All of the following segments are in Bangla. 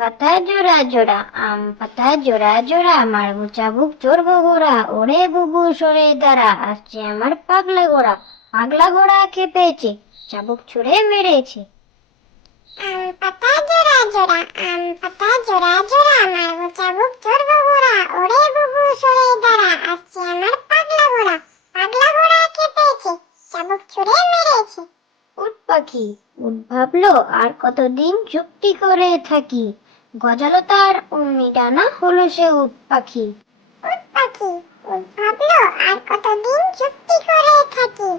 পাতা জোড়া জোড়া আম পাতা জোড়া জোড়া আমার গুচা বুক চড়বো গোড়া ওরে বুবু সরে দাঁড়া আসছে আমার পাগলা গোড়া পাগলা গোড়া খেপেছে চাবুক ছুড়ে মেরেছে আম পাতা আম পাতা ওরে আসছে আমার পাগলা পাগলা চাবুক মেরেছে উট পাখি উট ভাবলো আর কতদিন চুক্তি করে থাকি গজালো তার অমনি ডানা হলো সে উট পাখি উট পাখি ভাবলো আর কতদিন চুক্তি করে থাকি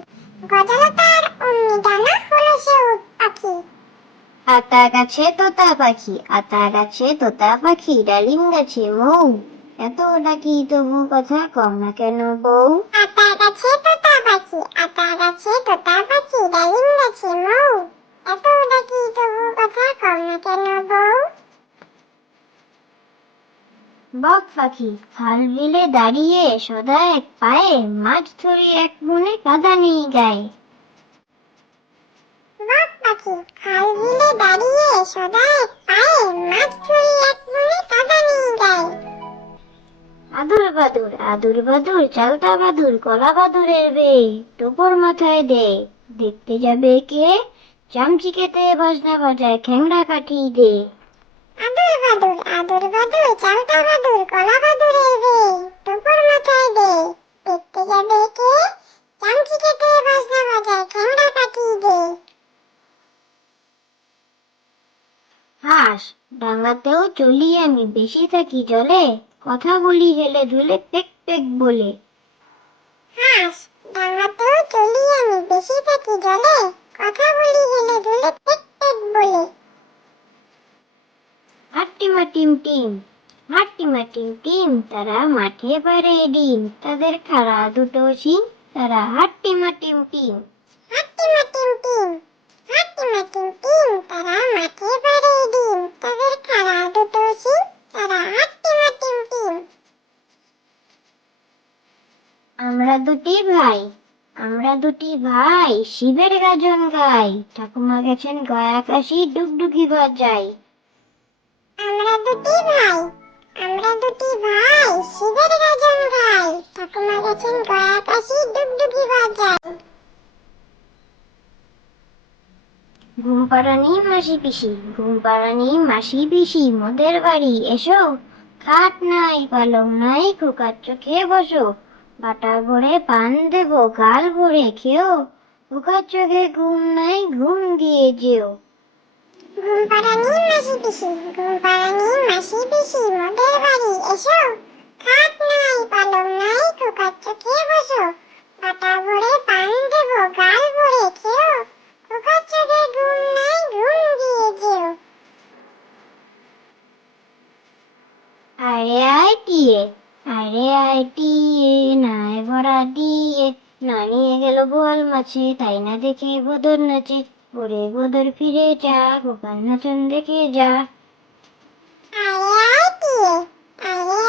গজালো তার অমনি ডানা হলো সে উট পাখি আতা গাছে তোতা পাখি আতা গাছে তোতা পাখি ডালিম গাছে মৌ এত ডাকি তবু কথা কম না কেন বউ আতা গাছে তোতা বক পাখি ফাল বিলে দাঁড়িয়ে সদা এক পায়ে মাছ ধরি এক মনে কাদা নিয়ে গায়ে বক পাখি ফাল বিলে দাঁড়িয়ে সদা এক পায়ে মাছ এক মনে কাদা গায়ে আদুর বাদুর আদুর বাদুর চালতা বাদুর কলা বাদুরের বে টোপর মাথায় দে দেখতে যাবে কে চামচি খেতে বাজনা বাজায় খেংড়া কাটিয়ে দে ভাদুর আদর ভাদুর চালটা ভাদুর কলা ভাদুরের রে টোপর মাথায় দে দেখতে যাবে কে চামচি কেটে বাজনা বাজায় খ্যাংরা কাটিয়ে দে হাঁস ডাঙ্গাতেও চলি আমি বেশি থাকি জলে কথা বলি গেলে ধুলে পেক পেক বলে হাঁস ডাঙ্গাতেও চলি আমি বেশি থাকি জলে কথা বলি গেলে ধুলে পেক পেক বলে হাট্টিমা টিম টিম টিম তারা মাঠে পারে ডিম তাদের খাড়া দুটো শিং তারা হাট্টিমা টিম টিম টিম তারা মাঠে পারে দুটো শিং তারা আমরা দুটি ভাই আমরা দুটি ভাই শিবের গাজন গাই ঠাকুমা গেছেন গয়া কাশি ডুগডুগি বাজাই আমরা দুটি ভাই আমরা দুটি ভাই ভাই ঠাকুমা গেছেন বাজার ঘুম পাড়ানি মাসি পিসি ঘুম পাড়ানি মাসি পিসি মোদের বাড়ি এসো খাট নাই পালং নাই খোকার চোখে বসো বাটা ভরে পান দেব গাল ভরে খেও খোকার চোখে ঘুম নাই ঘুম দিয়ে যেও ঘুম পাড়ানি পিসি পিসি গোপারানি মাসি পিসি মোদের বাড়ি এসো খাট নাই পালং নাই খোকার চোখে বসো পাতা ভরে পান দেব গাল ভরে খেও খোকার চোখে ঘুম নাই ঘুম দিয়ে যেও আরে আই টিয়ে আরে আই টিয়ে নাই ভরা দিয়ে নানিয়ে গেল বল মাছে তাই না দেখে বদর নাচে ঘুরে গোদর ফিরে যা গোপাল নাচন দেখে যা আরে